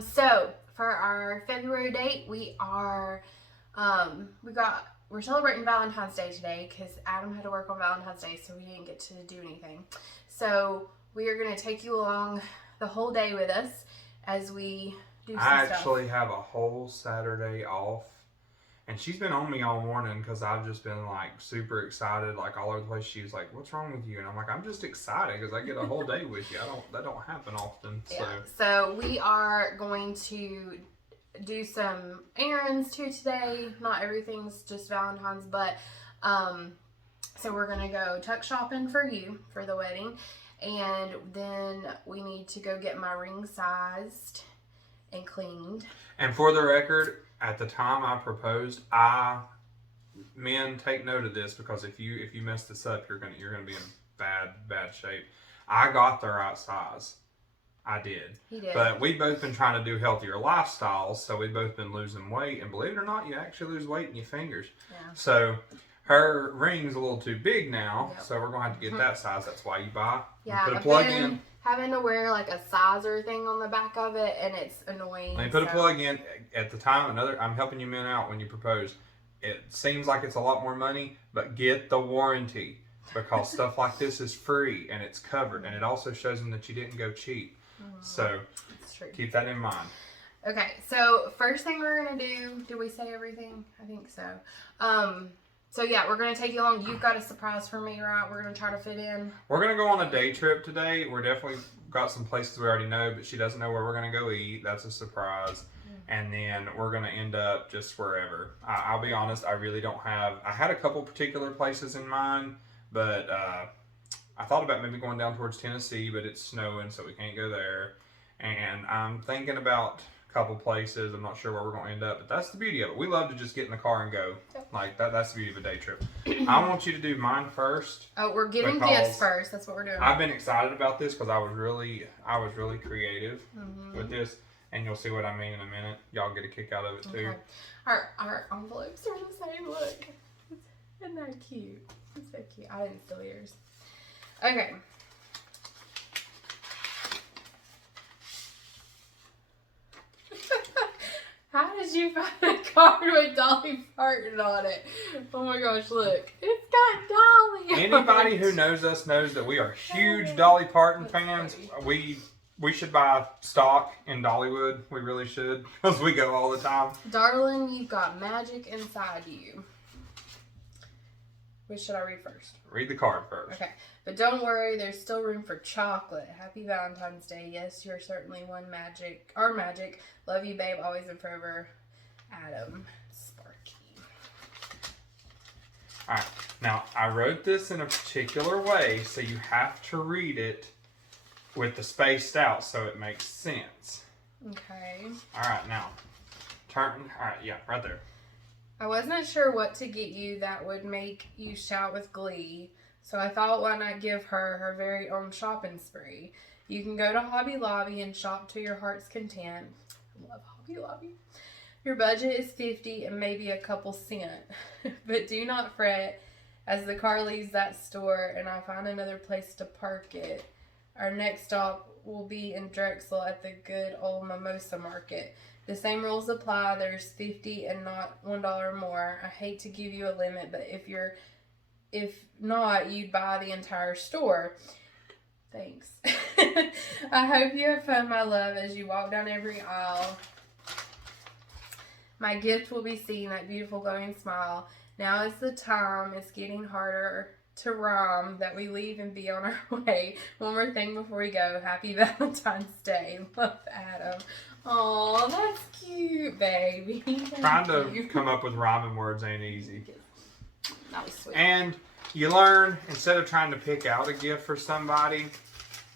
So for our February date, we're celebrating Valentine's Day today because Adam had to work on Valentine's Day, so we didn't get to do anything. So we are going to take you along the whole day with us as we do some stuff. I actually have a whole Saturday off, and she's been on me all morning because I've just been like super excited, like all over the place. She's like, "What's wrong with you?" And I'm like, "I'm just excited because I get a whole day with you. That don't happen often." So. Yeah. So we are going to do some errands too today. Not everything's just Valentine's, but so we're gonna go tuck shopping for you for the wedding, and then we need to go get my ring sized and cleaned. And for the record, at the time I proposed, men take note of this because if you mess this up, you're gonna be in bad shape. I got the right size. I did. He did. But we've both been trying to do healthier lifestyles, so we've both been losing weight. And believe it or not, you actually lose weight in your fingers. Yeah. So her ring's a little too big now, so we're going to have to get that size. That's why you buy. Yeah, put a plug in. Having to wear like a sizer thing on the back of it, and it's annoying. Let me put a plug in. At the time, I'm helping you men out when you propose. It seems like it's a lot more money, but get the warranty because stuff like this is free and it's covered. And it also shows them that you didn't go cheap. So keep that in mind. Okay, so first thing we're gonna do we say everything? I think so. So yeah, we're gonna take you along. You've got a surprise for me, right? We're gonna try to fit in. We're gonna go on a day trip today. We're definitely got some places we already know, but she doesn't know where we're gonna go eat. That's a surprise. And then we're gonna end up just wherever. I'll be honest, I really don't have. I had a couple particular places in mind, but I thought about maybe going down towards Tennessee, but it's snowing, so we can't go there. And I'm thinking about a couple places. I'm not sure where we're going to end up, but that's the beauty of it. We love to just get in the car and go. Like, that's the beauty of a day trip. I want you to do mine first. Oh, we're getting gifts first. That's what we're doing. I've been excited about this because I was really creative with this, and you'll see what I mean in a minute. Y'all get a kick out of it, too. Okay. Our envelopes are the same. Look. Isn't that cute? It's so cute. I didn't steal yours. Okay. How did you find a card with Dolly Parton on it? Oh my gosh, look. It's got Dolly. Anybody who knows us knows that we are huge Dolly Parton fans. We should buy stock in Dollywood. We really should because we go all the time. Darling, you've got magic inside you. Which should I read first? Read the card first. Okay. But don't worry, there's still room for chocolate. Happy Valentine's Day. Yes, you're certainly one magic. Our magic. Love you, babe. Always and forever. Adam. Sparky. Alright. Now, I wrote this in a particular way, so you have to read it with the spaced out so it makes sense. Okay. Alright, now. Turn. Alright, yeah, right there. I wasn't sure what to get you that would make you shout with glee, so I thought why not give her very own shopping spree. You can go to Hobby Lobby and shop to your heart's content. I love Hobby Lobby. Your budget is $50 and maybe a couple cents, but do not fret as the car leaves that store and I find another place to park it. Our next stop will be in Drexel at the good old Mimosa Market. The same rules apply. There's $50 and not $1 more. I hate to give you a limit, but if not, you'd buy the entire store. Thanks. I hope you have fun, my love, as you walk down every aisle. My gift will be seeing that beautiful glowing smile. Now is the time. It's getting harder to rhyme that we leave and be on our way. One more thing before we go. Happy Valentine's Day. Love, Adam. Oh, that's cute, baby. Trying to come up with rhyming words ain't easy. That was sweet. And you learn, instead of trying to pick out a gift for somebody,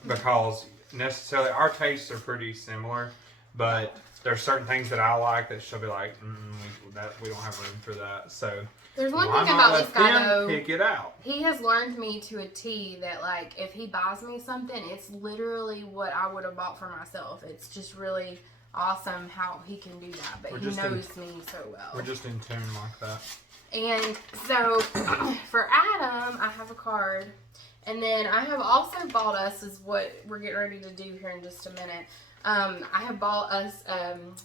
because necessarily our tastes are pretty similar, but there's certain things that I like that she'll be like, we don't have room for that. So there's one thing about this guy though. Pick it out. He has learned me to a T that like if he buys me something, it's literally what I would have bought for myself. It's just really awesome how he can do that, but he knows me so well. We're just in tune like that. And so for Adam, I have a card, and then I have also bought us is what we're getting ready to do here in just a minute. I have bought us,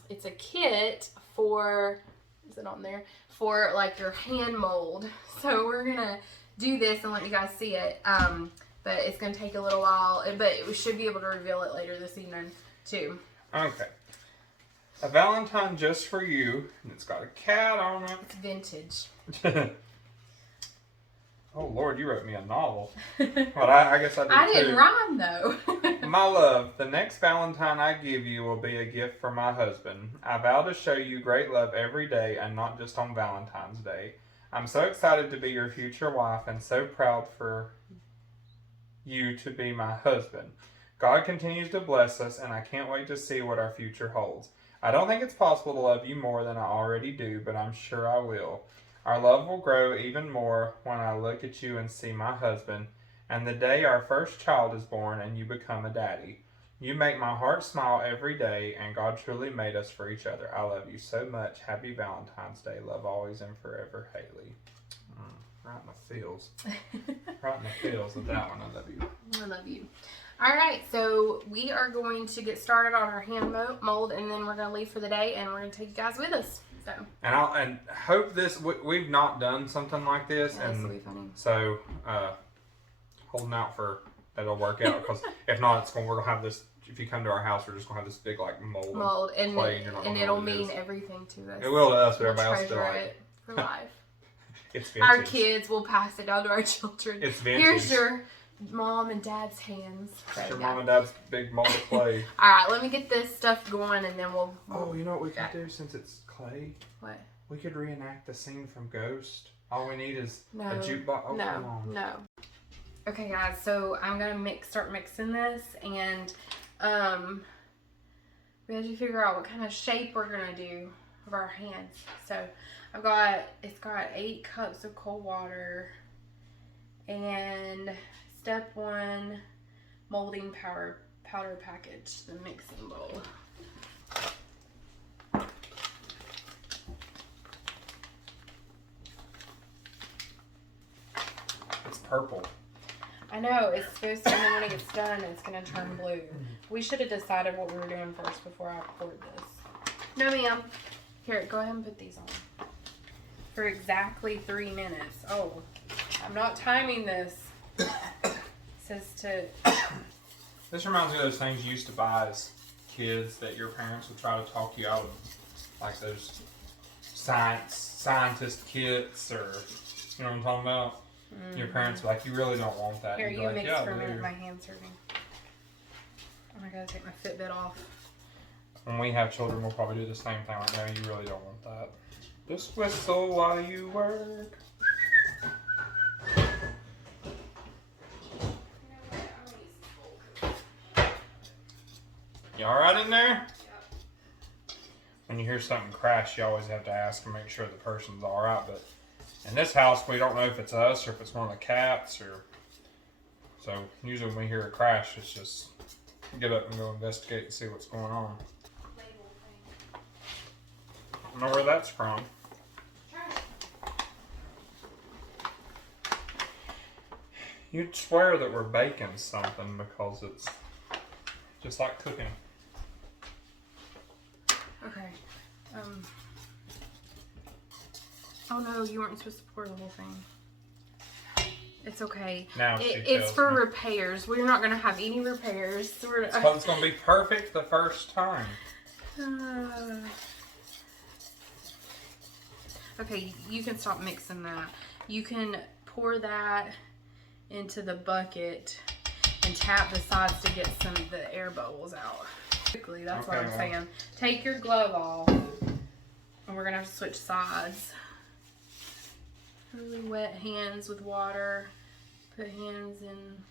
it's a kit for, is it on there? For like your hand mold. So we're gonna do this and let you guys see it. But it's gonna take a little while, but we should be able to reveal it later this evening too. Okay. A Valentine just for you. And it's got a cat on it. It's vintage. Oh Lord, you wrote me a novel. Well, I guess I did I too. didn't rhyme though. My love, the next Valentine I give you will be a gift from my husband. I vow to show you great love every day and not just on Valentine's Day. I'm so excited to be your future wife and so proud for you to be my husband. God continues to bless us and I can't wait to see what our future holds. I don't think it's possible to love you more than I already do, but I'm sure I will. Our love will grow even more when I look at you and see my husband, and the day our first child is born and you become a daddy. You make my heart smile every day, and God truly made us for each other. I love you so much. Happy Valentine's Day. Love always and forever, Haley. Right in the feels. Right in the feels of that one. I love you. I love you. All right, so we are going to get started on our hand mold, and then we're going to leave for the day, and we're going to take you guys with us. So. And hope this, we've not done something like this. Yeah, and this will be funny. So, holding out for that it'll work out, because if not, we're going to have this, if you come to our house, we're just going to have this big like mold and clay, and it'll mean everything to us. It will to us, but we'll everybody else will treasure like it for life. It's vintage. Our kids will pass it down to our children. It's vintage. Here's your mom and dad's hands. That's your mom and dad's big mold of clay. Alright, let me get this stuff going and then we'll oh, you know what we could do since it's clay? What? We could reenact the scene from Ghost. All we need is no, a jukebox. Oh, come on. No. Okay, guys, so I'm gonna start mixing this, and we have to figure out what kind of shape we're gonna do of our hands. So it's got 8 cups of cold water, and step 1, molding powder package, the mixing bowl. It's purple. I know, it's supposed to, and then when it gets done, it's going to turn blue. We should have decided what we were doing first before I poured this. No, ma'am. Here, go ahead and put these on. For exactly 3 minutes. Oh, I'm not timing this. It says to... This reminds me of those things you used to buy as kids that your parents would try to talk you out of. Like those scientist kits, or, you know what I'm talking about? Mm-hmm. Your parents were like, you really don't want that. Here, you like, mix yeah, for a minute, my hand's hurting. Oh, I gotta take my Fitbit off. When we have children, we'll probably do the same thing. Like, no, you really don't want that. Just whistle while you work. You alright in there? Yep. When you hear something crash, you always have to ask to make sure the person's alright, but in this house, we don't know if it's us or if it's one of the cats, or so usually when we hear a crash, it's just get up and go investigate and see what's going on. I don't know where that's from. You'd swear that we're baking something because it's just like cooking. Okay. Oh no, you weren't supposed to pour the whole thing. It's okay. Now it's for repairs. We're not gonna have any repairs. So it's gonna be perfect the first time. Okay, you can stop mixing that. You can pour that into the bucket and tap the sides to get some of the air bubbles out. Quickly, that's what I'm saying. Take your glove off, and we're gonna have to switch sides. Really wet hands with water. Put hands in.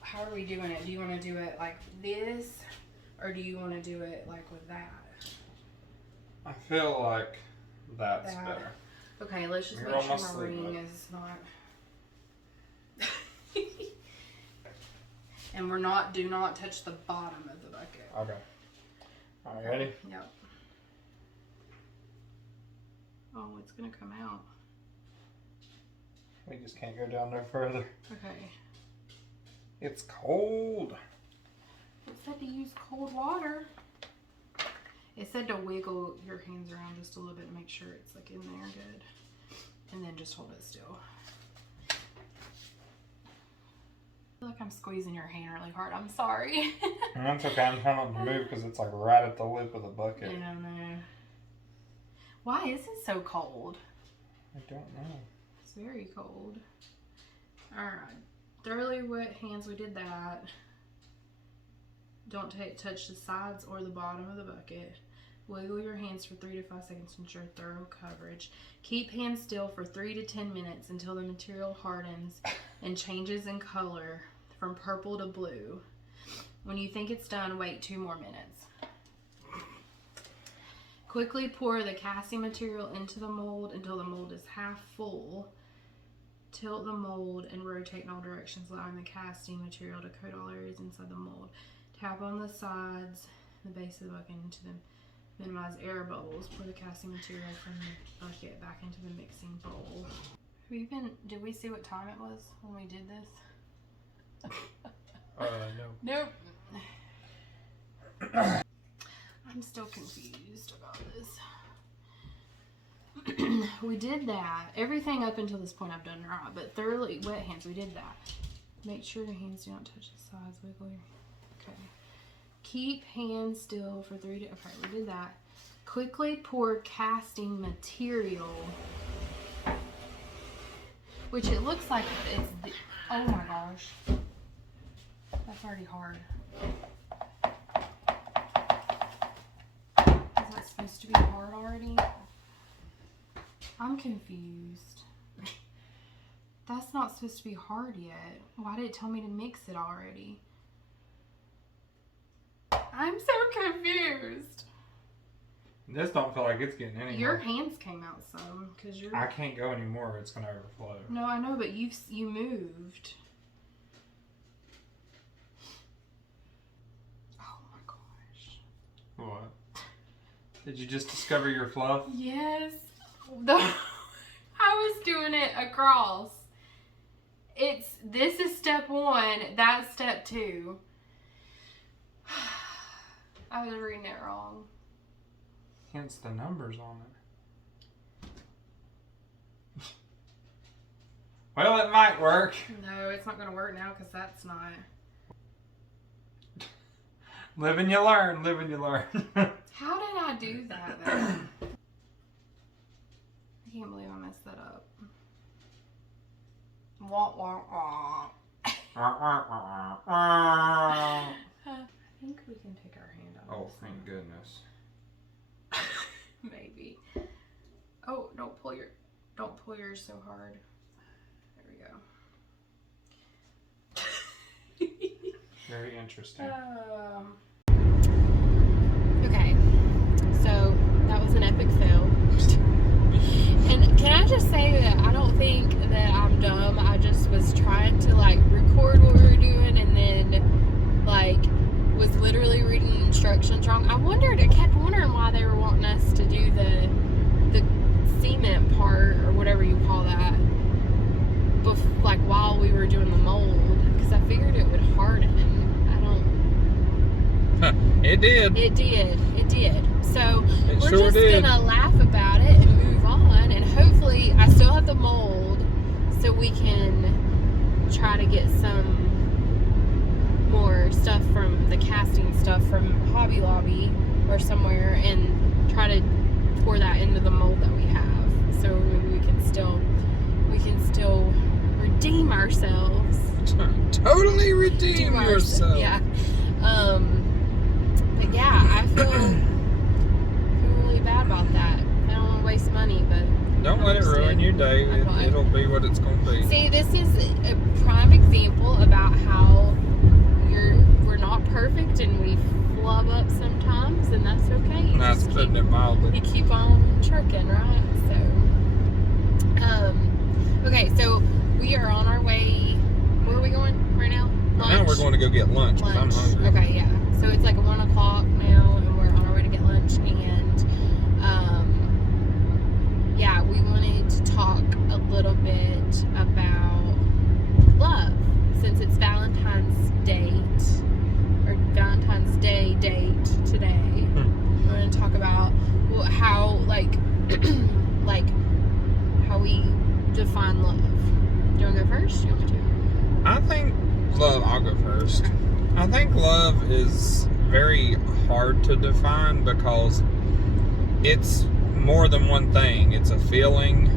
How are we doing it? Do you want to do it like this, or do you want to do it like with that? I feel like that's better. Okay, let's just make sure my ring is not. And do not touch the bottom of the bucket. Okay. All right, ready? Yep. Oh, it's gonna come out. We just can't go down no further. Okay. It's cold. It said to use cold water. It said to wiggle your hands around just a little bit and make sure it's like in there good. And then just hold it still. I feel like I'm squeezing your hand really hard. I'm sorry. That's okay. I'm trying not to move because it's like right at the lip of the bucket. I don't know. Why is it so cold? I don't know. It's very cold. Alright. Thoroughly wet hands. We did that. Don't touch the sides or the bottom of the bucket. Wiggle your hands for 3 to 5 seconds to ensure thorough coverage. Keep hands still for 3 to 10 minutes until the material hardens and changes in color from purple to blue. When you think it's done, wait 2 more minutes. Quickly pour the casting material into the mold until the mold is half full. Tilt the mold and rotate in all directions, allowing the casting material to coat all areas inside the mold. Tap on the sides, the base of the bucket into them. Minimize air bubbles. Pour the casting material from the bucket back into the mixing bowl. Did we see what time it was when we did this? No. Nope. I'm still confused about this. We did that. Everything up until this point I've done right, but thoroughly wet hands, we did that. Make sure your hands do not touch the sides. Wiggle your... Okay. Keep hands still for 3 to... Okay, we did that. Quickly pour casting material. Which it looks like it's... Oh my gosh. That's already hard. Is that supposed to be hard already? I'm confused. That's not supposed to be hard yet. Why did it tell me to mix it already? I'm so confused. This don't feel like it's getting any Your more. hands came out some because you're... I can't go anymore. It's going to overflow. No, I know, but you moved. Oh my gosh. What? Did you just discover your fluff? Yes. I was doing it across. This is step 1. That's step 2. I was reading it wrong. Hence the numbers on it. Well, it might work. No, it's not going to work now because that's not. Live and you learn. Live and you learn. How did I do that though? I can't believe I messed that up. Wah, wah, wah. I think we can take our hand out. Oh, thank goodness. Maybe. Oh, don't pull yours so hard. There we go. Very interesting. Okay, so that was an epic fail. And can I just say that I don't think that I'm dumb. I just was trying to like record what we were doing and then like was literally reading the instructions wrong. I kept wondering why they were wanting us to do the cement part or whatever you call that, like while we were doing the mold, because I figured it would harden. It did. It did. So we're sure just did. gonna laugh about it and move on, and hopefully I still have the mold so we can try to get some more stuff from the casting stuff from Hobby Lobby or somewhere and try to pour that into the mold that we have, so maybe we can still redeem ourselves. Totally redeem yourself. Yeah. But yeah, I feel really bad about that. I don't want to waste money, but Don't let it ruin your day. It'll be what it's going to be. see, this is a prime example about how we're not perfect and we flub up sometimes, and that's okay. You That's just putting it mildly. you keep on trucking, right? So, okay, so we are on our way. Where are we going right now? Lunch? Now we're going to go get lunch because I'm hungry. Okay, yeah. So it's like 1 o'clock now, and we're on our way to get lunch. And yeah, we wanted to talk a little bit about love since it's Valentine's today. We're going to talk about how, like, how we define love. Do you want to go first? Do you want me to? I think I'll go first. Okay. I think love is very hard to define because it's more than one thing. It's a feeling,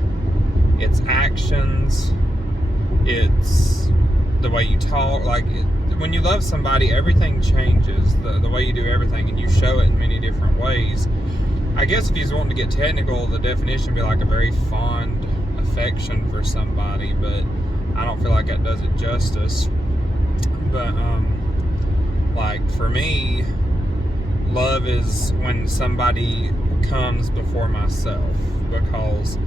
it's actions, it's the way you talk. Like, when you love somebody, everything changes. The way you do everything, and you show it in many different ways. I guess if you wanting to get technical, the definition would be like a very fond affection for somebody, but I don't feel like that does it justice. But like for me, love is when somebody comes before myself, because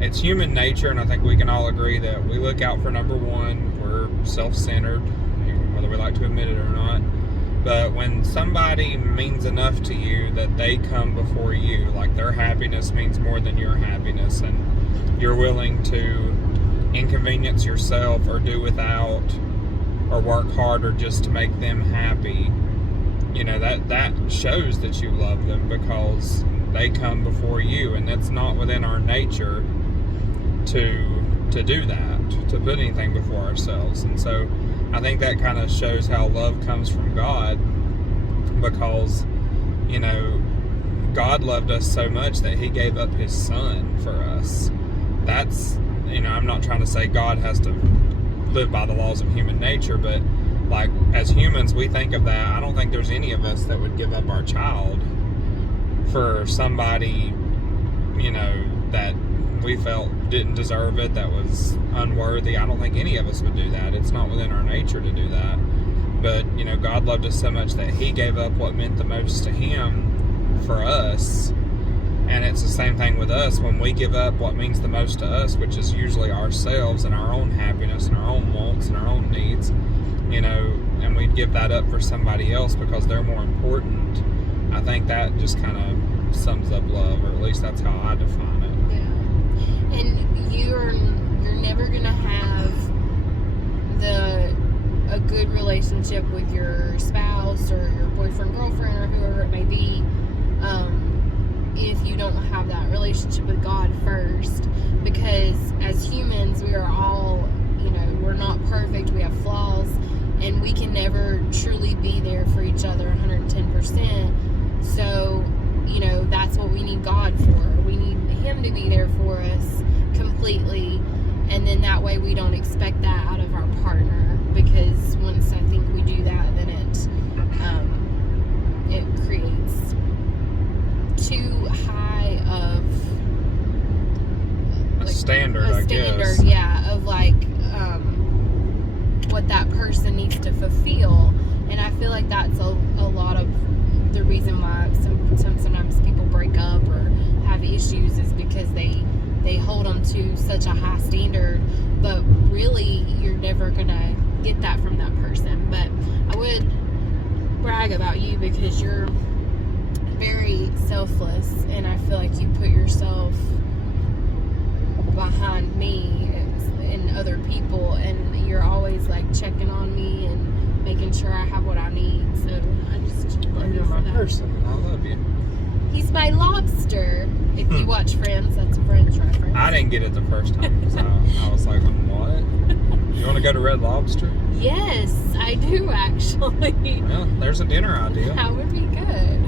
it's human nature, and I think we can all agree that we look out for number one. We're self-centered, whether we like to admit it or not. But when somebody means enough to you that they come before you, like their happiness means more than your happiness, and you're willing to inconvenience yourself or do without or work harder just to make them happy, that shows that you love them, because they come before you, and that's not within our nature to do that, to put anything before ourselves. And so I think that kind of shows how love comes from God, because God loved us so much that he gave up his son for us. That's, I'm not trying to say God has to live by the laws of human nature, but like as humans we think of that. I don't think there's any of us that would give up our child for somebody that we felt didn't deserve it, that was unworthy. I don't think any of us would do that. It's not within our nature to do that. But God loved us so much that he gave up what meant the most to him for us. And it's the same thing with us. When we give up what means the most to us, which is usually ourselves and our own happiness and our own wants and our own needs, and we give that up for somebody else because they're more important, I think that just kind of sums up love, or at least that's how I define it. Yeah. And you're never gonna have a good relationship with your spouse or your boyfriend, girlfriend, or whoever it may be, if you don't have that relationship with God first. Because as humans, we are all, we're not perfect, we have flaws, and we can never truly be there for each other 110%. So, that's what we need God for. We need him to be there for us completely, and then that way we don't expect that out of our partner, because once I think we do that, then it creates too high of a standard, I guess. Yeah, of what that person needs to fulfill. And I feel like that's a lot of the reason why sometimes people break up or have issues, is because they hold them to such a high standard, but really you're never gonna get that from that person. But I would brag about you because you're very selfless, and I feel like you put yourself behind me and other people, and you're always like checking on me and making sure I have what I need. So I just love you You're for my that. person. I love you. He's my lobster. If you watch Friends, that's a Friends reference. I didn't get it the first time, because I was like, what? You want to go to Red Lobster? Yes, I do actually. Well, there's a dinner idea. That would be good.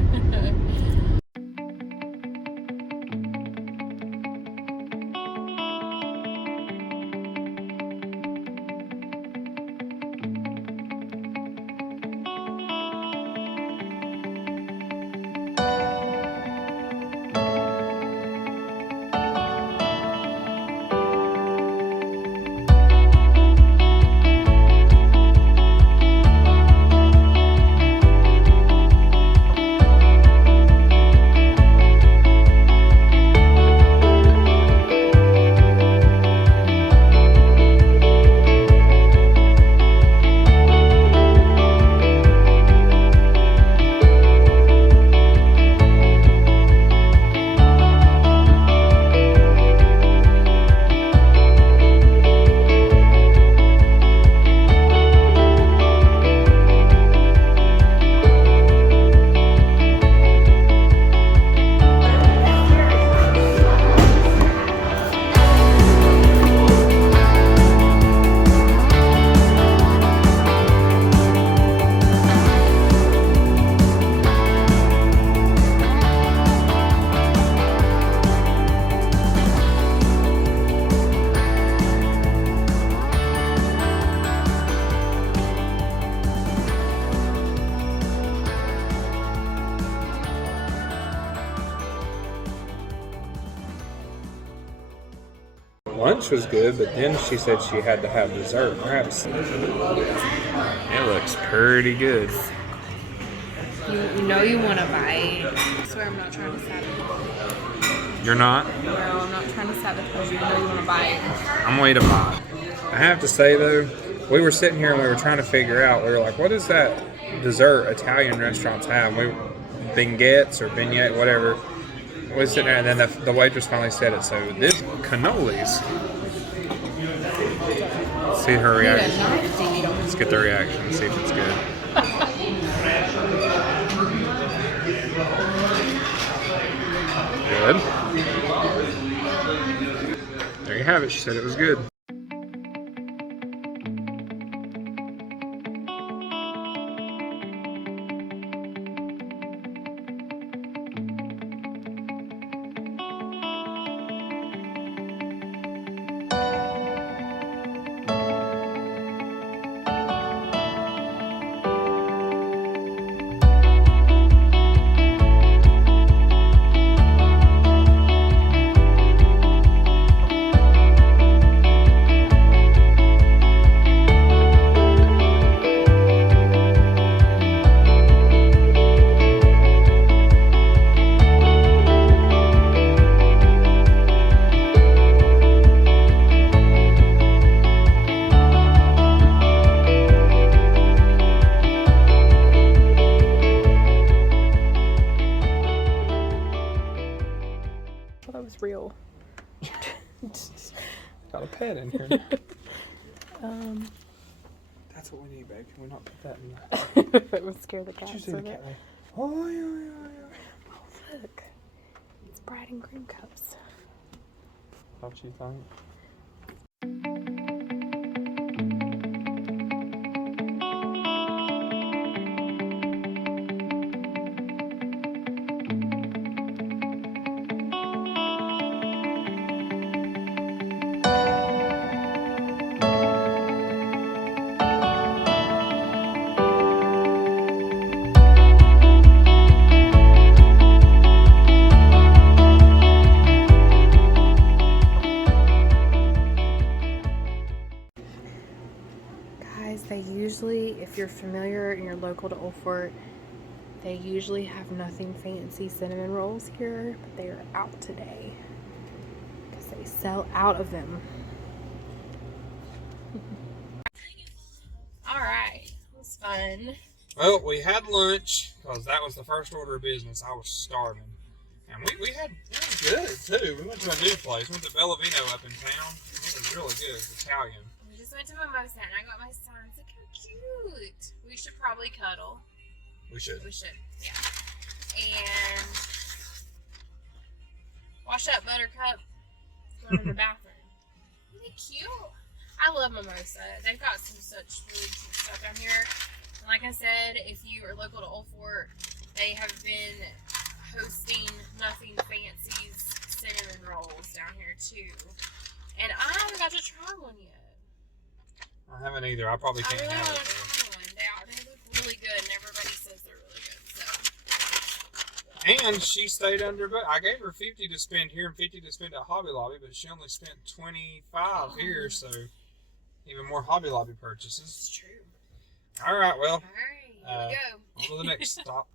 Lunch was good, but then she said she had to have dessert. Perhaps it looks pretty good. You know you want to bite. I swear I'm not trying to sabotage. You're not? No, I'm not trying to sabotage you. You know you want to bite. I'm going to bite. I have to say though, we were sitting here and we were trying to figure out. We were like, what is that dessert Italian restaurants have? Vignettes or vignette, whatever. We were sitting there, and then the waitress finally said it. So this cannolis. See her reaction. Let's get the reaction and see if it's good. Good. There you have it. She said it was good. Real. Got a pet in here. That's what we need, babe. Can we not put that in there? It would scare the cats. Did you see the cat? Oh, look. It's Brad and Green cups. What you think? They usually, if you're familiar and you're local to Old Fort, they usually have nothing fancy cinnamon rolls here, but they are out today because they sell out of them. All right, it was fun. Well, we had lunch because that was the first order of business. I was starving, and it was good too. We went to a new place. We went to Bella Vino up in town. It was really good. It was Italian. We just went to Mimosa and I got my son. Look how cute. We should probably cuddle. We should, yeah. And wash up, Buttercup. Go in the bathroom. Isn't it cute? I love Mimosa. They've got such really cute stuff down here. And like I said, if you are local to Old Fort, they have been hosting Nothing Fancy's cinnamon rolls down here too. And I haven't got to try one yet. I haven't either. I probably can't really have want it. to try one. They look really good, and everybody says they're really good. So. And she stayed under, but I gave her 50 to spend here and 50 to spend at Hobby Lobby, but she only spent 25 here, so even more Hobby Lobby purchases. It's true. All right, well. All right, here we go. On to the next stop.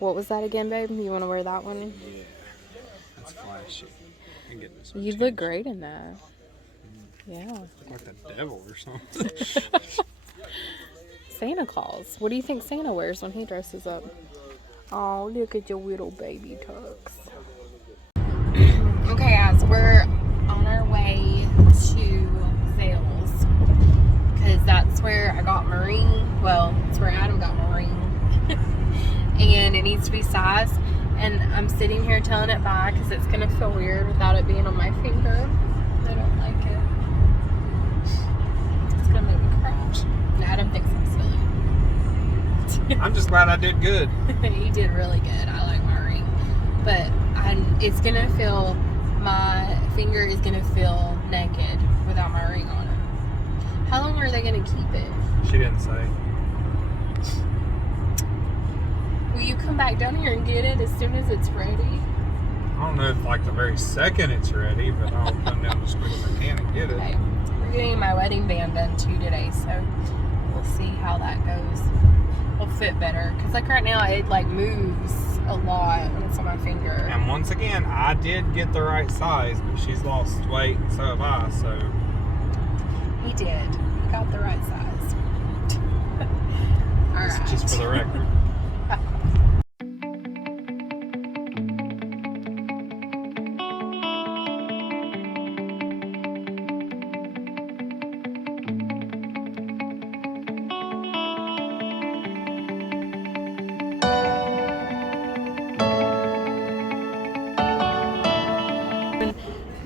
What was that again, babe? You want to wear that one? Yeah, that's flashy. and getting this. You look great in that. Yeah. Like the devil or something. Santa Claus. What do you think Santa wears when he dresses up? Oh, look at your little baby tux. Okay, guys, we're on our way to Zales because that's where I got my ring. Well, it's where Adam got my ring. And it needs to be sized. And I'm sitting here telling it bye because it's going to feel weird without it being on my finger. I don't like it. It's going to make me crash. And Adam thinks I'm silly. I'm just glad I did good. You did really good. I like my ring. But it's going to feel, my finger is going to feel naked without my ring on it. How long are they going to keep it? She didn't say. Will you come back down here and get it as soon as it's ready? I don't know if like the very second it's ready, but I'll come down as quick as I can and get it. Okay. We're getting my wedding band done too today, so we'll see how that goes. It'll fit better. Because like right now, it like moves a lot when it's on my finger. And once again, I did get the right size, but she's lost weight and so have I, so. He did. He got the right size. All right. Just for the record.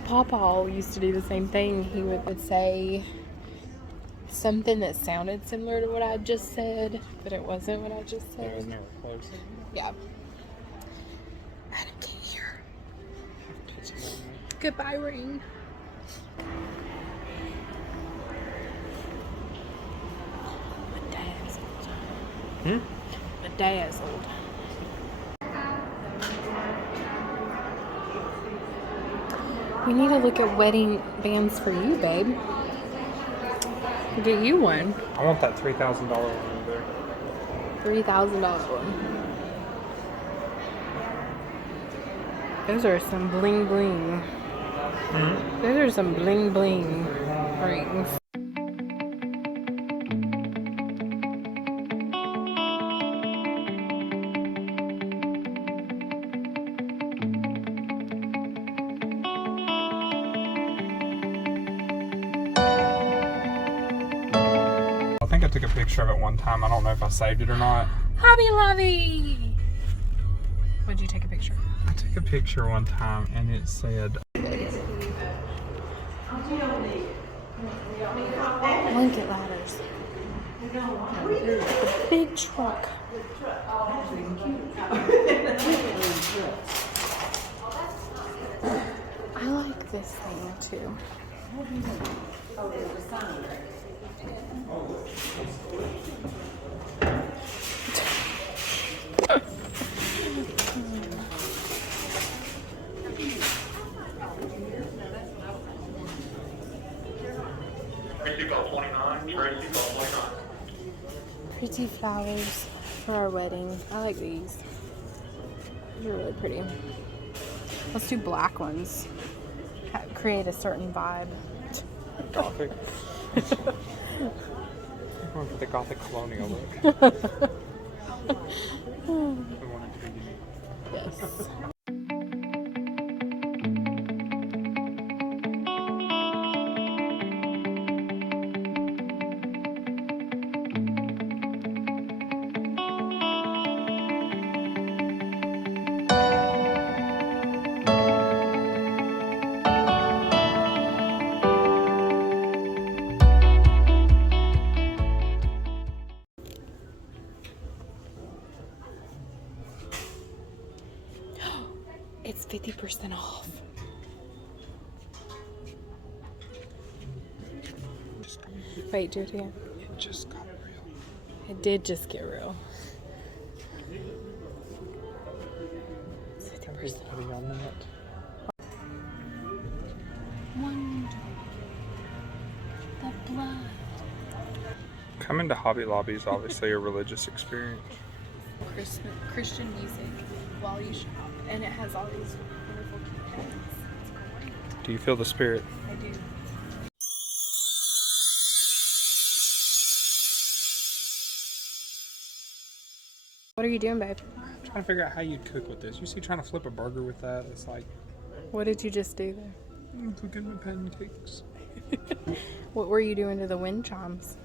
Papa used to do the same thing. He would say something that sounded similar to what I just said, but it wasn't what I just said. It was never close. Yeah. Adam can't hear. Goodbye, ring. My dad's old. My dad's old. We need to look at wedding bands for you, babe. Get you one. I want that $3,000 one over there. $3,000 one. Those are some bling bling. Those are some bling bling rings. I think I took a picture of it one time. I don't know if I saved it or not. Hobby Lobby! What'd you take a picture? I took a picture one time and it said, Blanket ladders. The big truck. I like this thing too. Pretty flowers for our wedding. I like these. These are really pretty. Let's do black ones. Create a certain vibe. Gothic. I'm going for the Gothic colonial look. Yes. It's 50% off. Wait, do it again. It just got real. It did just get real. It's 50% off. Wonder the blood. Coming to Hobby Lobby is obviously a religious experience. Christian music while you shop, and it has all these wonderful keychains. It's great. Do you feel the spirit? I do. What are you doing, babe? I'm trying to figure out how you'd cook with this. You see, trying to flip a burger with that, it's like What did you just do there? I'm cooking the pancakes. What were you doing to the wind chimes?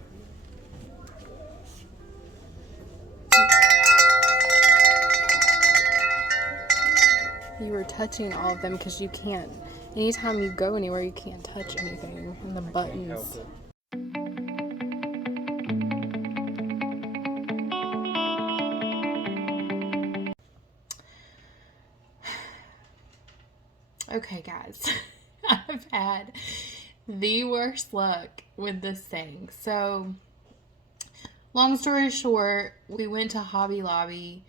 You were touching all of them because you can't. Anytime you go anywhere, you can't touch anything. And the buttons. Okay, guys. I've had the worst luck with this thing. So, long story short, we went to Hobby Lobby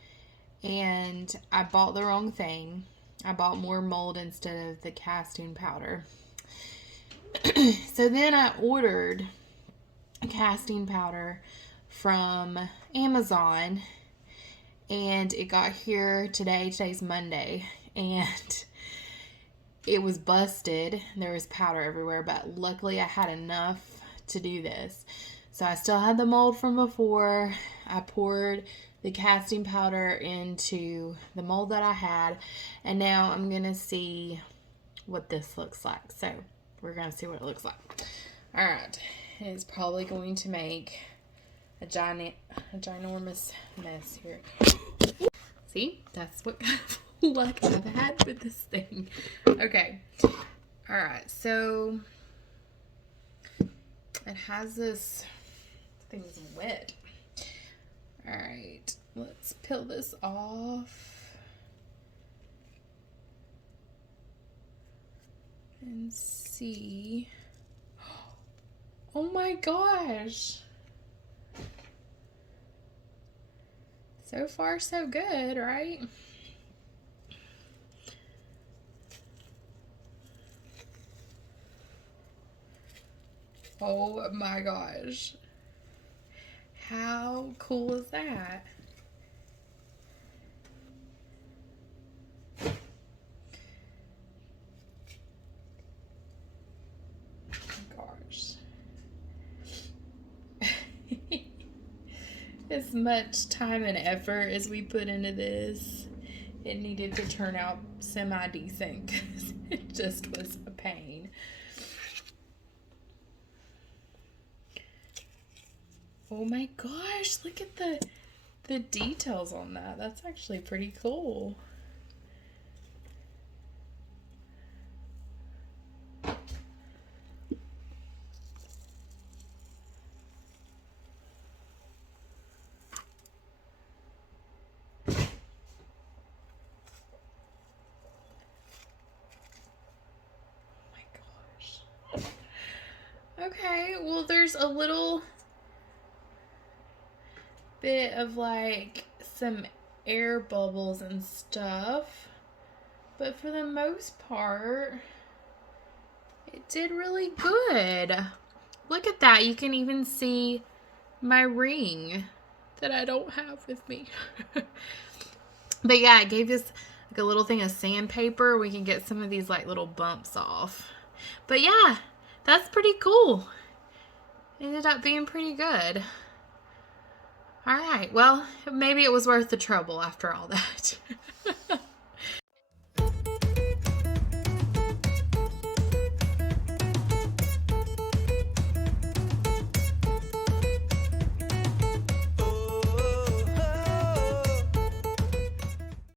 and I bought the wrong thing. I bought more mold instead of the casting powder. So then I ordered casting powder from Amazon and it got here today. Today's Monday and it was busted. There was powder everywhere, but luckily I had enough to do this. So I still had the mold from before. I poured the casting powder into the mold that I had, and now I'm gonna see what this looks like. So we're gonna see what it looks like. All right, it's probably going to make a ginormous mess here. See, that's what kind of luck I've had with this thing. Okay, all right, so it has this thing's wet. All right, let's peel this off and see. Oh my gosh. So far, so good, right? Oh my gosh. How cool is that? Gosh. As much time and effort as we put into this, it needed to turn out semi-decent because it just was a pain. Oh my gosh, look at the details on that. That's actually pretty cool. Okay, well there's a little bit of like some air bubbles and stuff, but for the most part it did really good. Look at that. You can even see my ring that I don't have with me. But yeah, it gave us like a little thing of sandpaper. We can get some of these like little bumps off. But yeah, that's pretty cool. It ended up being pretty good. All right, well, maybe it was worth the trouble after all that.